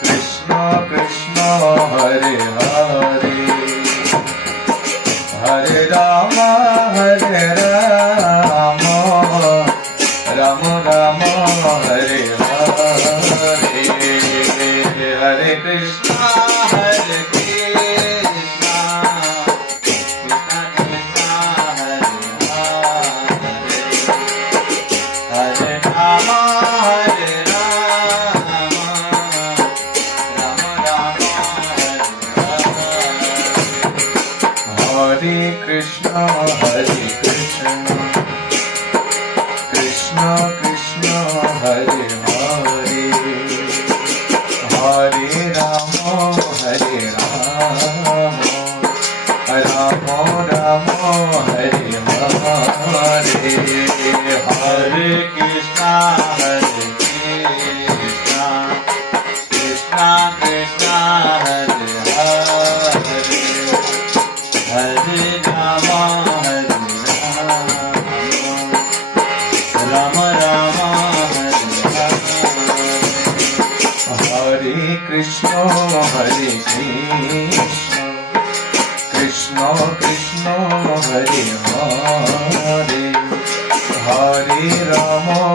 Krishna Krishna Hare Hare Hare Rama Rama Rama Hare Hare Hare Krishna Krishna Krishna Krishna Hare Hare Hare Rama Rama Rama Hare Krishna Krishna Krishna Hare Hare Hare Rama Rama Rama Hare Hare Hare Krishna Krishna Krishna Krishna Hare Hare Hare Rama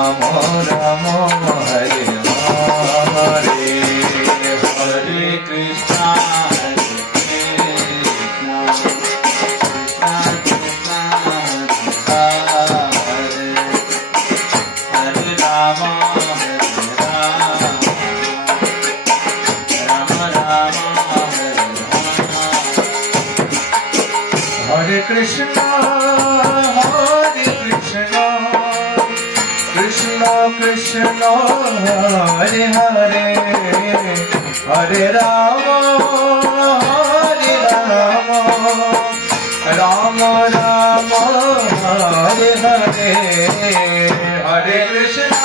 Rama Rama Hare Krishna Krishna Krishna Hare Hare Hare Rama Rama Rama Hare Hare Hare Krishna Hare Krishna Krishna Krishna Hare Hare Hare Rama Rama Rama Hare Hare Hare Krishna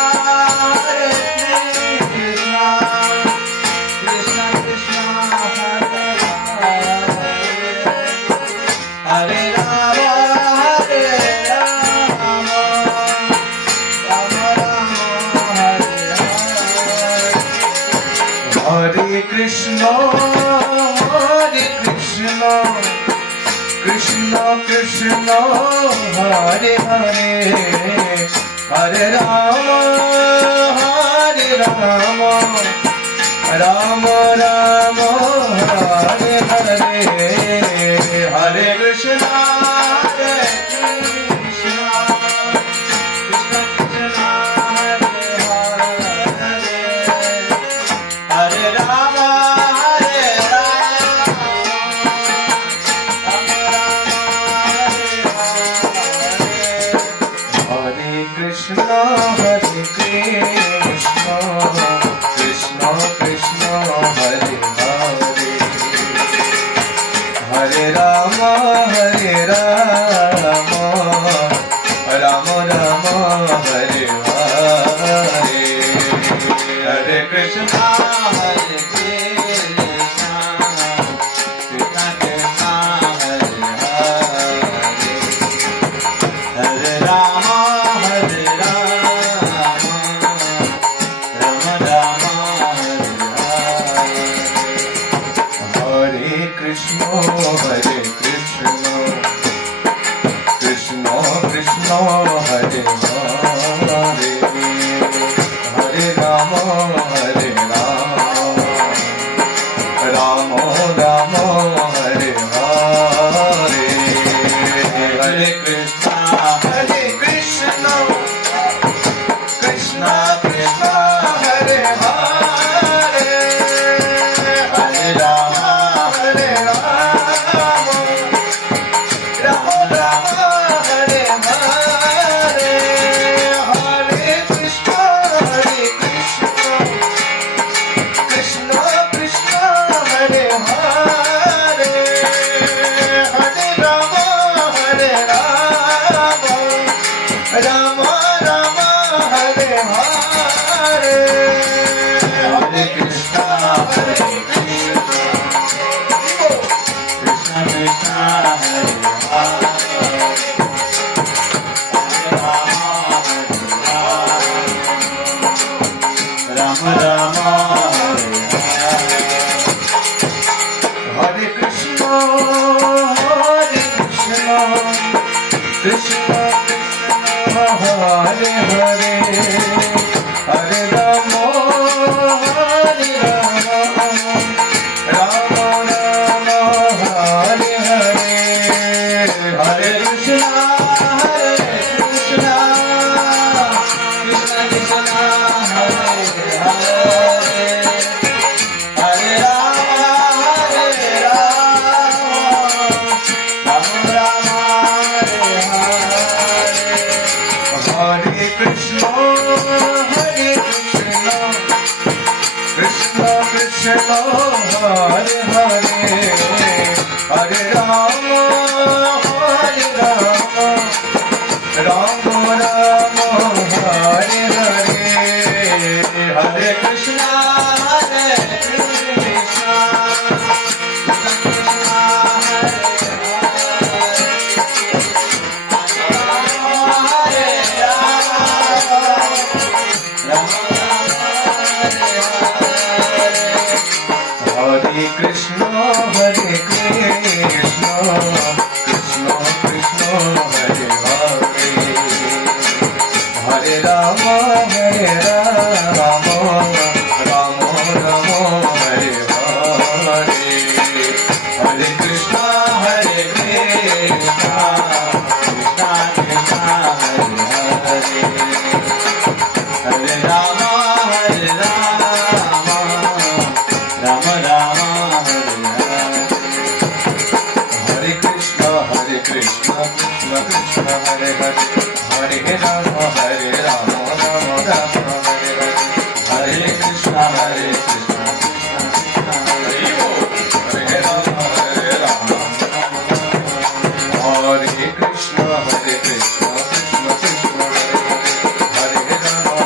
Krishna Krishna Krishna Hare Rama Hare Krishna Krishna Krishna Hare Hare Hare Rama Rama Rama Hare Hare Hare Krishna Krishna Krishna Hare Rama Krishna Hare Krishna Krishna Krishna Hare Hare Hare Rama Rama Rama Hare Hare Hare Krishna Hare Krishna Krishna Krishna Hare Hare Hare Rama Krishna Krishna Krishna Hare Hare Hare Rama Rama Rama Hare Hare Hare Krishna Krishna Krishna Hare Hare Hare Rama Ram Rama Hare Hare Hare Krishna Krishna Krishna Hare Hare Hare Rama Hare Rama Rama Rama Hare Hare Hare Krishna Krishna Krishna Hare Hare Hare Rama Rama Rama Hare Hare Hare Krishna Krishna Krishna Hare Hare Hare Rama Rama Rama Hare Hare Hare Krishna Krishna Krishna Hare Hare Krishna Hare Krishna Krishna Krishna Hare Hare Hare Rama Rama Rama Hare Hare Hare Krishna Krishna Krishna Hare Hare Hare Rama Rama Rama Hare Hare Hare Krishna Krishna Krishna Hare Hare Hare Rama Rama Rama Hare Hare Hare Krishna Krishna Krishna Hare Hare Rama Rama Hare Krishna Krishna Krishna Krishna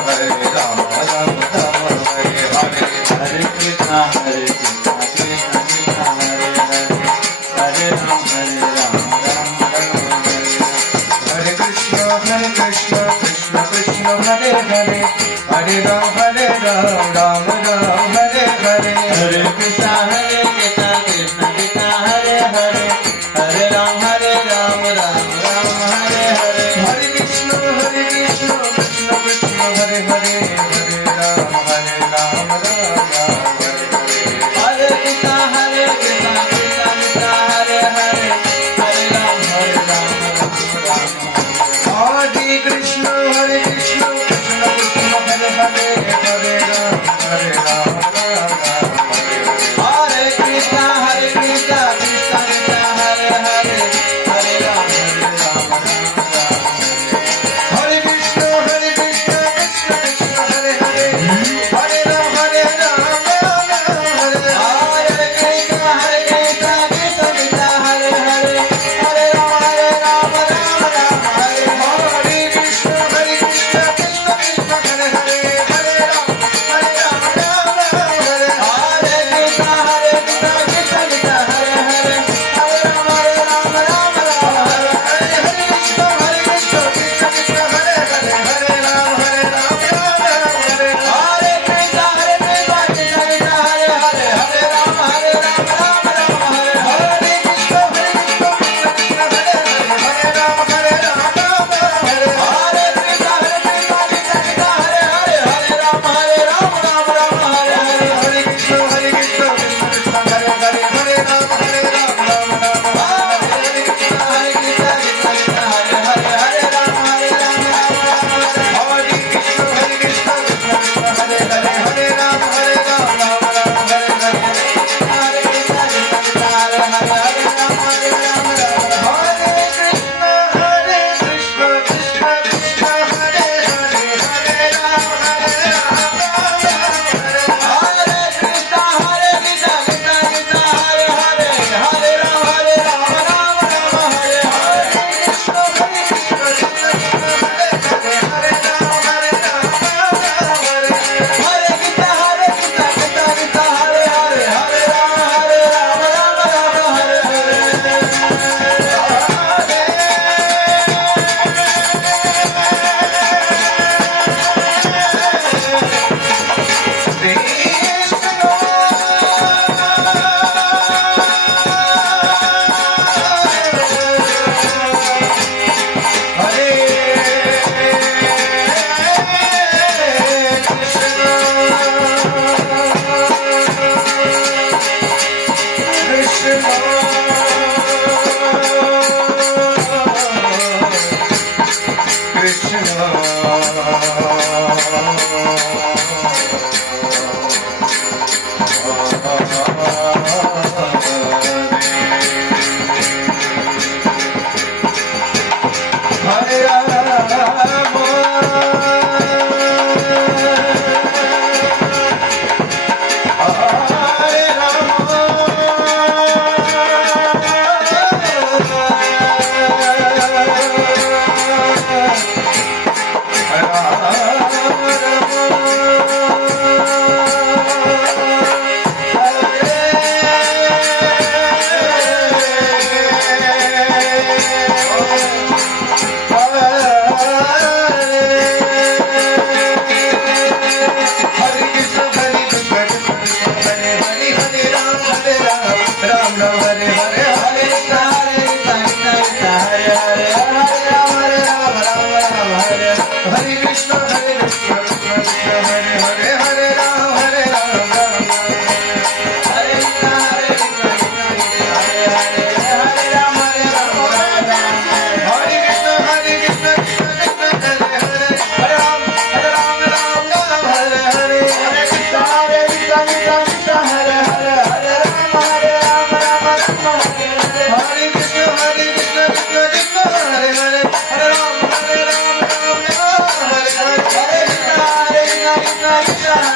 Hare Hare Hare Rama Rama Hare Hare Hare Krishna Krishna Krishna Hare Hare Hare Rama Rama Hare Krishna Krishna Krishna Hare Hare Hare Rama Rama Hare Hare Hare Krishna Krishna Krishna Hare Hare Hare Rama Rama Hare Hare Hare Krishna Krishna Krishna Hare Hare Hare Rama Rama Hare Hare Hare Krishna Krishna Krishna Hare Hare Hare Rama Hare Krishna Krishna Krishna Hare Hare Hare Rama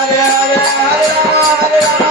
Hare Rama, Hare Rama, Rama